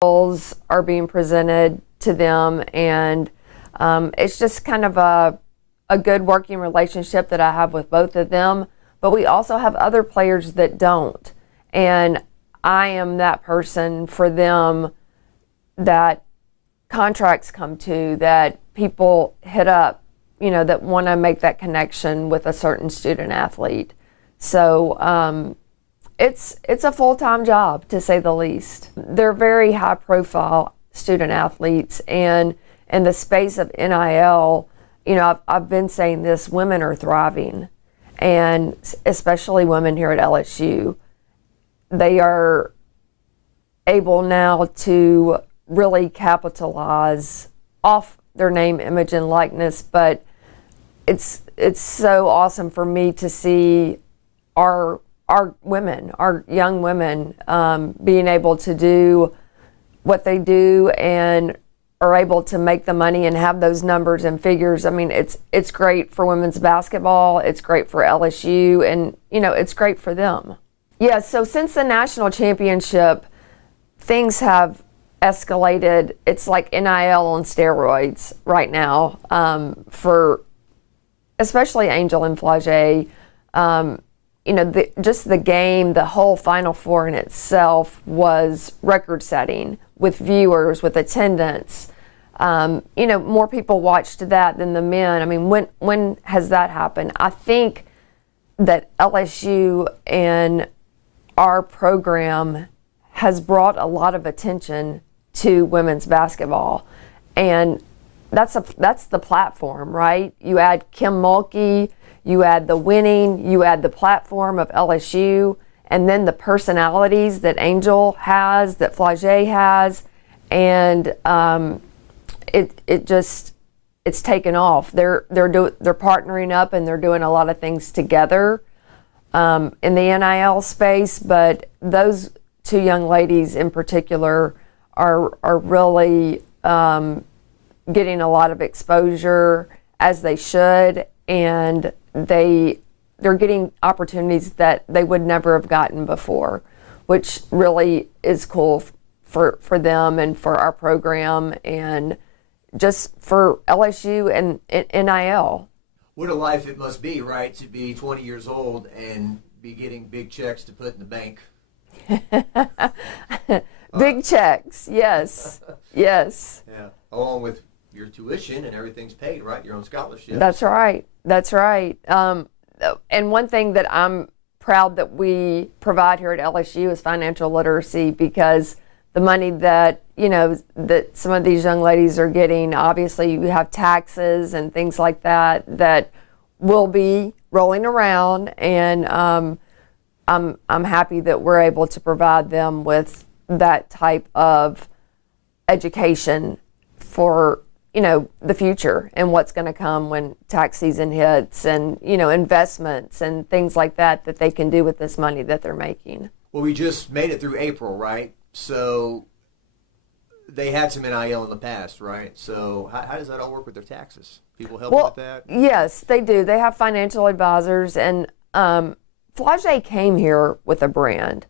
skills are being presented to them, and it's just kind of a good working relationship that I have with both of them. But we also have other players that don't, and I am that person for them that contracts come to, that people hit up, that want to make that connection with a certain student athlete. So it's a full-time job, to say the least. They're very high-profile student athletes, and in the space of NIL, I've been saying this, women are thriving, and especially women here at LSU. They are able now to really capitalize off their name, image, and likeness, but it's so awesome for me to see our women, our young women, being able to do what they do and are able to make the money and have those numbers and figures. I mean, it's great for women's basketball, it's great for LSU, and it's great for them. Yeah, so since the national championship, things have escalated. It's like NIL on steroids right now, for especially Angel and Flau'jae. Just the game, the whole Final Four in itself was record-setting with viewers, with attendance. More people watched that than the men. I mean, when has that happened? I think that LSU and our program has brought a lot of attention to women's basketball, and that's the platform, right? You add Kim Mulkey, you add the winning, you add the platform of LSU, and then the personalities that Angel has, that Flau'jae has, and it's taken off. They're partnering up, and they're doing a lot of things together in the NIL space. But those two young ladies in particular are really getting a lot of exposure, as they should, and they're getting opportunities that they would never have gotten before, which really is cool for them and for our program and just for LSU and NIL. What a life it must be, right, to be 20 years old and be getting big checks to put in the bank. Big checks, yes, yes. Yeah, along with your tuition and everything's paid, right? Your own scholarship. That's right. That's right. And one thing that I'm proud that we provide here at LSU is financial literacy, because the money that that some of these young ladies are getting, obviously you have taxes and things like that will be rolling around, and I'm happy that we're able to provide them with that type of education for the future and what's going to come when tax season hits, and investments and things like that they can do with this money that they're making. Well, we just made it through April, right? So they had some NIL in the past, right? So how does that all work with their taxes? People help with that? Yes, they do. They have financial advisors, and Flau'jae came here with a brand.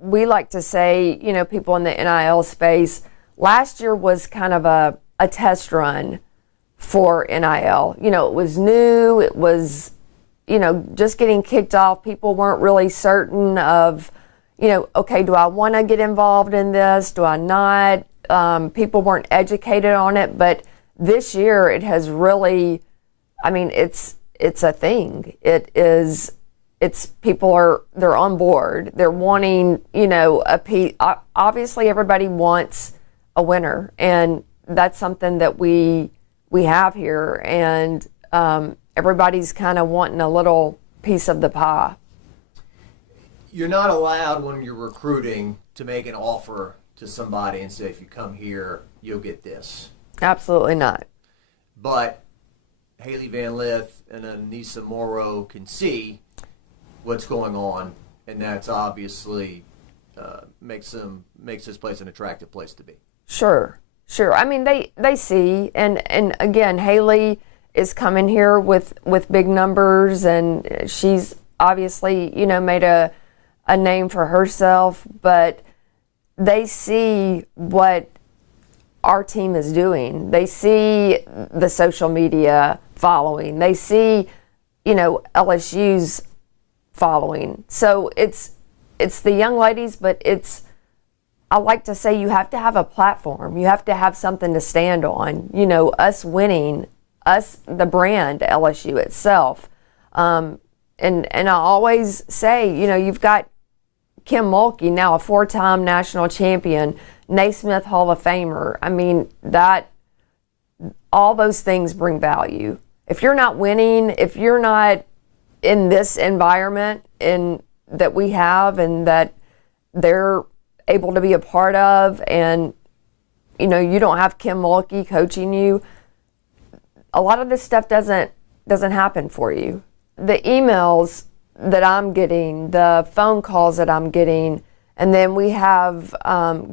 We like to say, people in the NIL space, last year was kind of a test run for NIL. It was new. It was, just getting kicked off. People weren't really certain of, okay, do I want to get involved in this? Do I not? People weren't educated on it. But this year it has really, it's a thing. They're on board. They're wanting, a piece. Obviously everybody wants a winner, and that's something that we have here, and everybody's kind of wanting a little piece of the pie. You're not allowed when you're recruiting to make an offer to somebody and say, if you come here, you'll get this. Absolutely not. But Hailey Van Lith and Anissa Morrow can see what's going on, and that's obviously makes this place an attractive place to be. Sure. They see, and again, Hailey is coming here with big numbers, and she's obviously made a name for herself, but they see what our team is doing. They see the social media following. They see, LSU's following. So it's the young ladies, but I like to say you have to have a platform. You have to have something to stand on. Us winning, the brand LSU itself. And I always say, you've got Kim Mulkey, now a 4-time national champion, Naismith Hall of Famer. I mean, all those things bring value. If you're not winning, if you're not in this environment that we have and that they're able to be a part of, and you don't have Kim Mulkey coaching you, a lot of this stuff doesn't happen for you. The emails that I'm getting, the phone calls that I'm getting, and then we have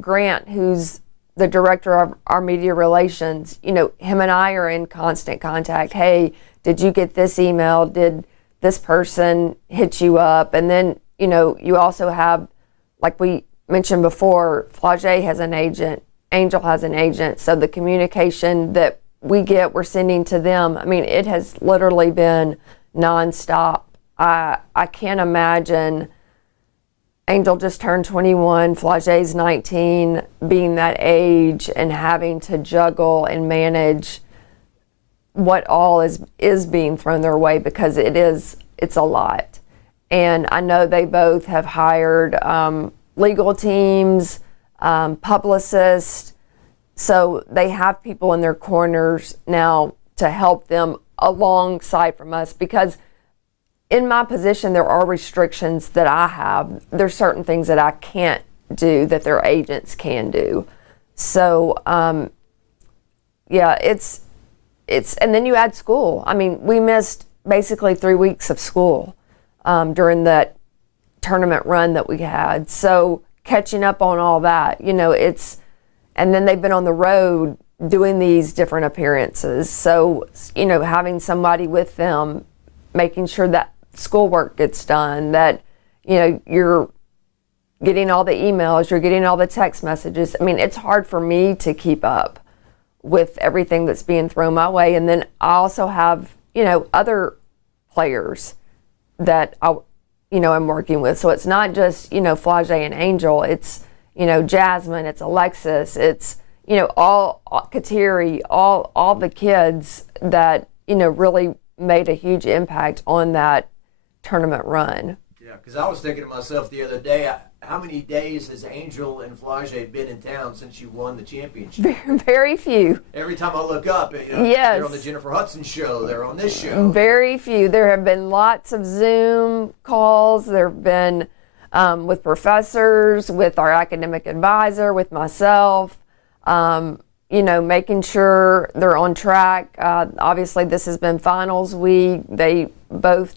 Grant, who's the director of our media relations. Him and I are in constant contact. Hey, did you get this email? Did this person hit you up? And then you also have, like we mentioned before, Flau'jae has an agent, Angel has an agent, so the communication that we're sending to them, I mean, it has literally been nonstop. I can't imagine Angel just turned 21, Flau'jae's 19, being that age and having to juggle and manage what all is being thrown their way, because it's a lot. And I know they both have hired legal teams, publicists, so they have people in their corners now to help them alongside from us, because in my position there are restrictions that I have. There's certain things that I can't do that their agents can do. So it's and then you add school. I mean, we missed basically 3 weeks of school during that tournament run that we had. So catching up on all that, and then they've been on the road doing these different appearances. So, having somebody with them, making sure that schoolwork gets done, that, you're getting all the emails, you're getting all the text messages. I mean, it's hard for me to keep up with everything that's being thrown my way. And then I also have, other players that I'm working with. So it's not just, Flau'jae and Angel. It's, Jasmine, it's Alexis, it's, all Kateri, all the kids that, really made a huge impact on that tournament run. Yeah, because I was thinking to myself the other day, how many days has Angel and Flau'jae been in town since you won the championship? Very few. Every time I look up, yes. They're on the Jennifer Hudson show, they're on this show. Very few. There have been lots of Zoom calls. There have been with professors, with our academic advisor, with myself, making sure they're on track. Obviously, this has been finals week. They both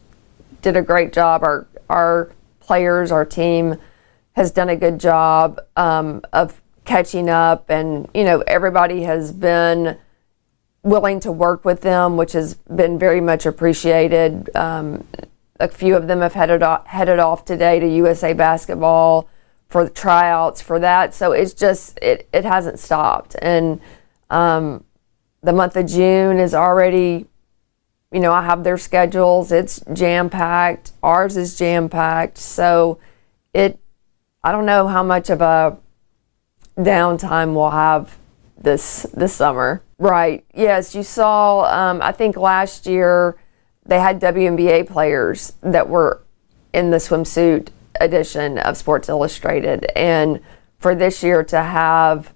did a great job. Our players, our team has done a good job of catching up, and everybody has been willing to work with them, which has been very much appreciated. A few of them have headed off today to USA Basketball for the tryouts for that. So it's just it hasn't stopped, and the month of June is already, I have their schedules. It's jam-packed. Ours is jam-packed. So I don't know how much of a downtime we'll have this summer. Right. Yes, you saw, I think last year they had WNBA players that were in the swimsuit edition of Sports Illustrated. And for this year to have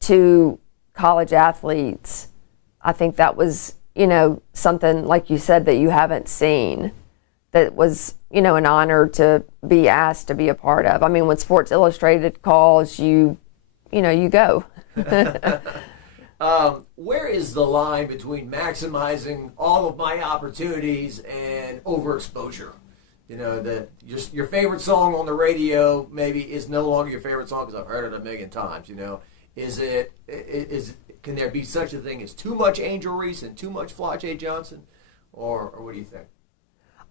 2 college athletes, I think that was, something, like you said, that you haven't seen. That was, an honor to be asked to be a part of. I mean, when Sports Illustrated calls, you go. Where is the line between maximizing all of my opportunities and overexposure? That your favorite song on the radio maybe is no longer your favorite song because I've heard it a million times. Can there be such a thing as too much Angel Reese and too much Flau'jae Johnson, or what do you think?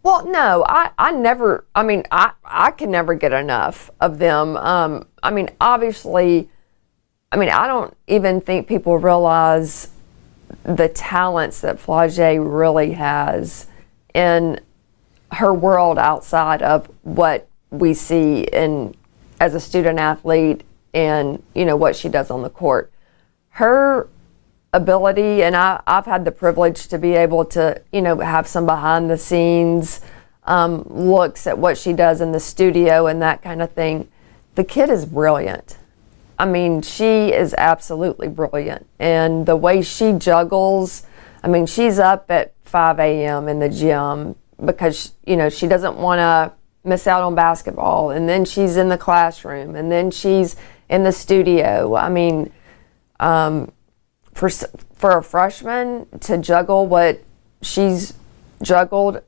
Well, no, I never, I can never get enough of them. Obviously, I don't even think people realize the talents that Flau'jae really has in her world outside of what we see in as a student athlete and, what she does on the court. Her ability, and I've had the privilege to be able to, have some behind the scenes looks at what she does in the studio and that kind of thing. The kid is brilliant. She is absolutely brilliant. And the way she juggles, she's up at 5 a.m. in the gym because, she doesn't want to miss out on basketball. And then she's in the classroom. And then she's in the studio. For a freshman to juggle what she's juggled,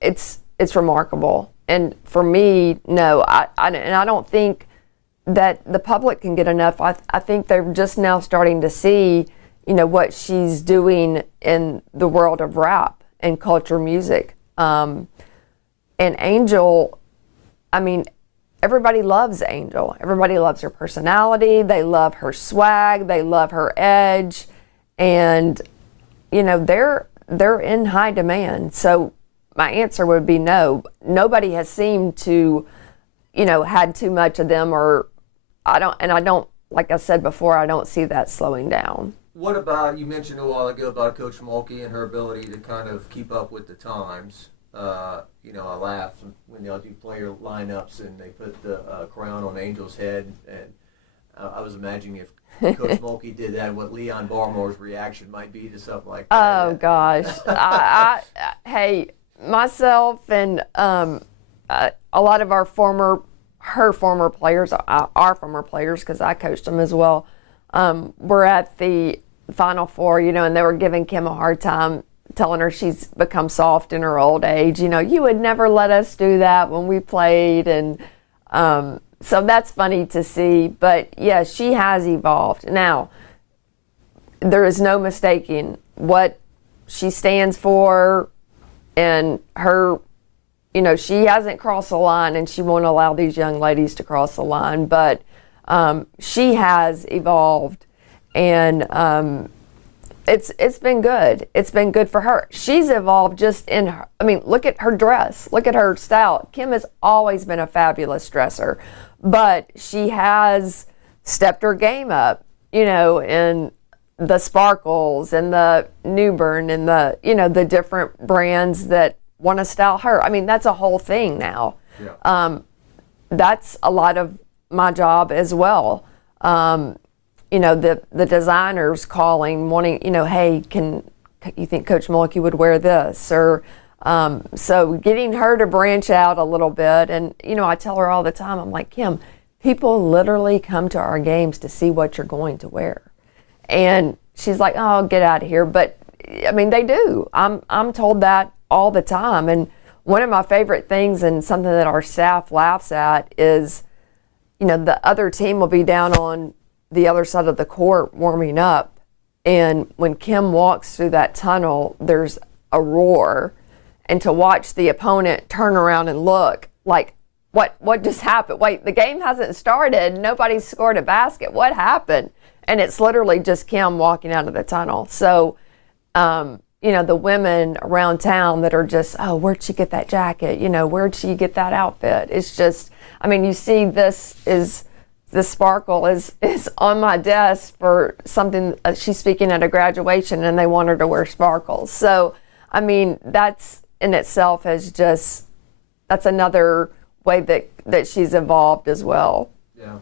it's remarkable. And for me, no, I don't think that the public can get enough. I think they're just now starting to see, what she's doing in the world of rap and culture music. And Angel, everybody loves Angel. Everybody loves her personality. They love her swag. They love her edge. And, they're in high demand. So my answer would be no. Nobody has seemed to, had too much of them, or I don't, like I said before, I don't see that slowing down. What about, you mentioned a while ago about Coach Mulkey and her ability to kind of keep up with the times. I laugh when they'll do player lineups and they put the crown on Angel's head, and I was imagining if Coach Mulkey did that, what Leon Barmore's reaction might be to something like that. Oh gosh, hey, myself and a lot of her former players, our former players, because I coached them as well, were at the Final Four, and they were giving Kim a hard time, telling her she's become soft in her old age. You would never let us do that when we played. And so that's funny to see. But yeah, she has evolved. Now, there is no mistaking what she stands for, and her, she hasn't crossed the line, and she won't allow these young ladies to cross the line. But she has evolved, and it's been good. It's been good for her. She's evolved just in her, look at her dress. Look at her style. Kim has always been a fabulous dresser, but she has stepped her game up, in the sparkles and the Newbern and the, the different brands that want to style her. That's a whole thing now. Yeah. That's a lot of my job as well. The designers calling, wanting, hey, can you think Coach Mulkey would wear this? Or so getting her to branch out a little bit. And, I tell her all the time, I'm like, Kim, people literally come to our games to see what you're going to wear. And she's like, oh, get out of here. But, they do. I'm told that all the time. And one of my favorite things, and something that our staff laughs at, is, the other team will be down on the other side of the court warming up, and when Kim walks through that tunnel, there's a roar, and to watch the opponent turn around and look like, what just happened? Wait, the game hasn't started. Nobody's scored a basket. What happened? And it's literally just Kim walking out of the tunnel. So, the women around town that are just, oh, where'd she get that jacket? Where'd she get that outfit? It's just, you see, the sparkle is on my desk for something. She's speaking at a graduation, and they want her to wear sparkles. So, that's in itself that's another way that she's evolved as well. Yeah.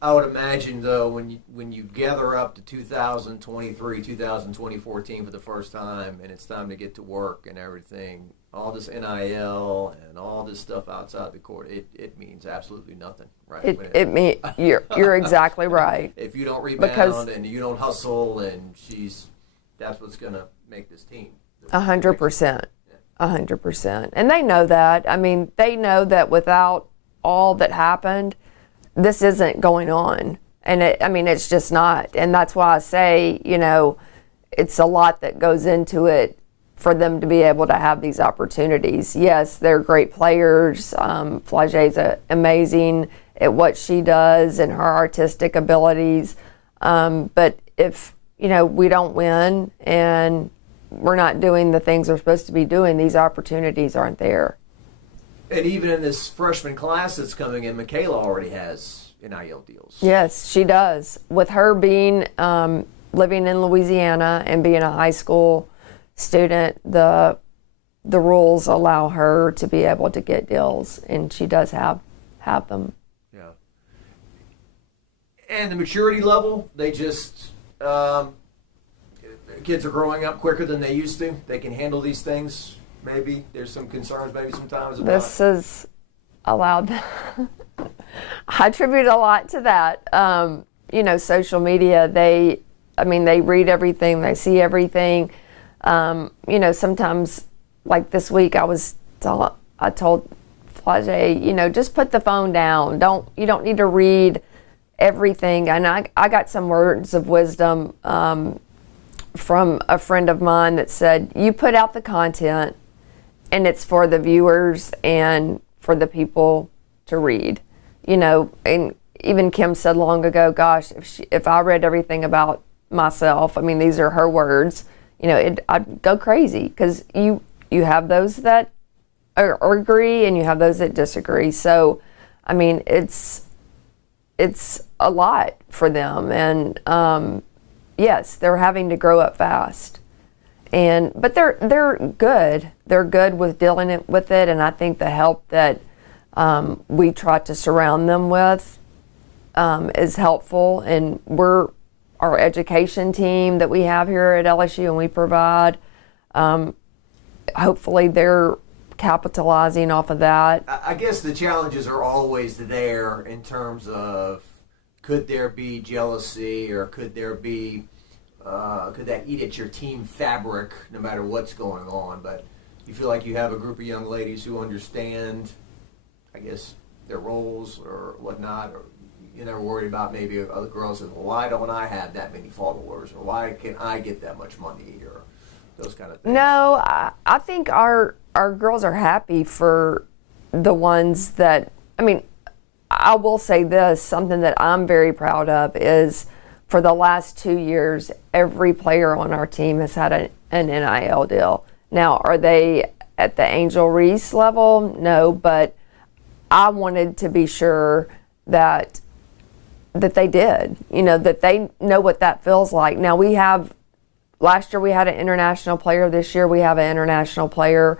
I would imagine, though, when you gather up to 2023, 2024 team for the first time, and it's time to get to work and everything, all this NIL and all this stuff outside the court, it means absolutely nothing, right? You're exactly right. If you don't rebound and you don't hustle, and that's what's going to make this team. 100%. 100%. And they know that. They know that without all that happened, this isn't going on. And it's just not. And that's why I say, it's a lot that goes into it for them to be able to have these opportunities. Yes, they're great players. Flau'jae's amazing at what she does and her artistic abilities. But if, we don't win and we're not doing the things we're supposed to be doing, these opportunities aren't there. And even in this freshman class that's coming in, Mikayla already has NIL deals. Yes, she does. With her being living in Louisiana and being a high school student, the rules allow her to be able to get deals, and she does have them. Yeah. And the maturity level, they just kids are growing up quicker than they used to. They can handle these things. Maybe there's some concerns maybe sometimes about this is allowed. I attribute a lot to that. Social media, they read everything, they see everything. Sometimes, like this week, I told Flau'jae, just put the phone down. You don't need to read everything. And I got some words of wisdom from a friend of mine that said, you put out the content and it's for the viewers and for the people to read. And even Kim said long ago, gosh, if I read everything about myself, these are her words, I'd go crazy, because you have those that agree and you have those that disagree. So, it's a lot for them, and yes, they're having to grow up fast, but they're good. They're good with dealing with it, and I think the help that we try to surround them with is helpful. And our education team that we have here at LSU and we provide, hopefully they're capitalizing off of that. I guess the challenges are always there in terms of, could there be jealousy, or could that eat at your team fabric no matter what's going on? But you feel like you have a group of young ladies who understand, I guess, their roles or whatnot, or you're never worried about maybe other girls saying, well, why don't I have that many followers, or why can't I get that much money, or those kind of things? No, I think our girls are happy for the ones that, I will say this, something that I'm very proud of is, for the last 2 years, every player on our team has had an NIL deal. Now, are they at the Angel Reese level? No, but I wanted to be sure that they did, that they know what that feels like. Now, last year we had an international player. This year we have an international player.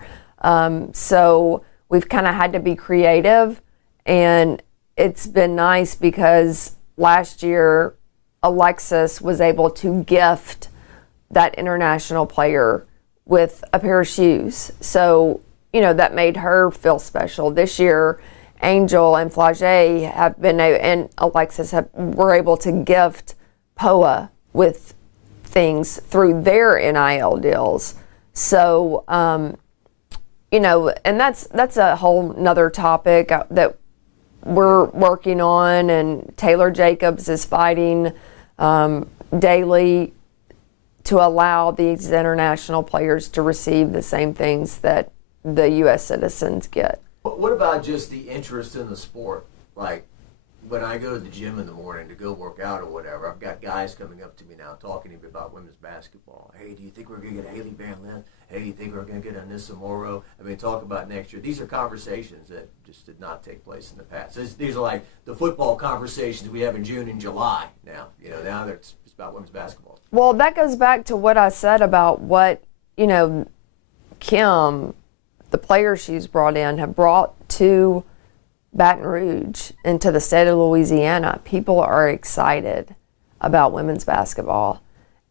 So we've kind of had to be creative, and it's been nice because last year Alexis was able to gift that international player with a pair of shoes. So, that made her feel special. This year, Angel and Flau'jae and Alexis were able to gift POA with things through their NIL deals. So, and that's a whole nother topic that we're working on, and Taylor Jacobs is fighting daily to allow these international players to receive the same things that the U.S. citizens get. What about just the interest in the sport? Like, when I go to the gym in the morning to go work out or whatever, I've got guys coming up to me now talking to me about women's basketball. Hey, do you think we're going to get Hailey Van Lith? Hey, do you think we're going to get Anissa Morrow? Talk about next year. These are conversations that just did not take place in the past. These are like the football conversations we have in June and July now. Now it's about women's basketball. Well, that goes back to what I said about what, Kim, the players she's brought in, have brought to Baton Rouge and to the state of Louisiana. People are excited about women's basketball.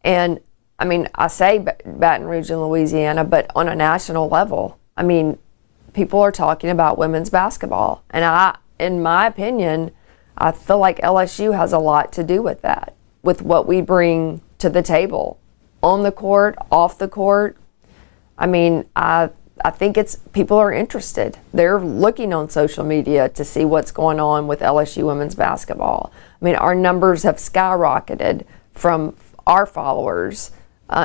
And I say Baton Rouge and Louisiana, but on a national level, people are talking about women's basketball. And in my opinion, I feel like LSU has a lot to do with that, with what we bring to the table, on the court, off the court. I think people are interested. They're looking on social media to see what's going on with LSU women's basketball. Our numbers have skyrocketed from our followers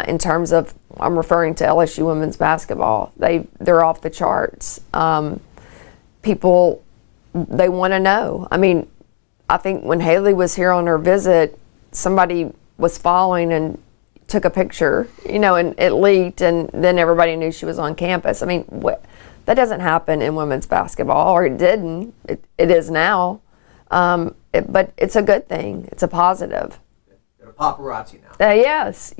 in terms of, I'm referring to LSU women's basketball. They're off the charts. People, they want to know. I mean, I think when Hailey was here on her visit, somebody was following and took a picture, and it leaked, and then everybody knew she was on campus. I mean, that doesn't happen in women's basketball, or it didn't. It is now. But it's a good thing. It's a positive. They're paparazzi now. Yes.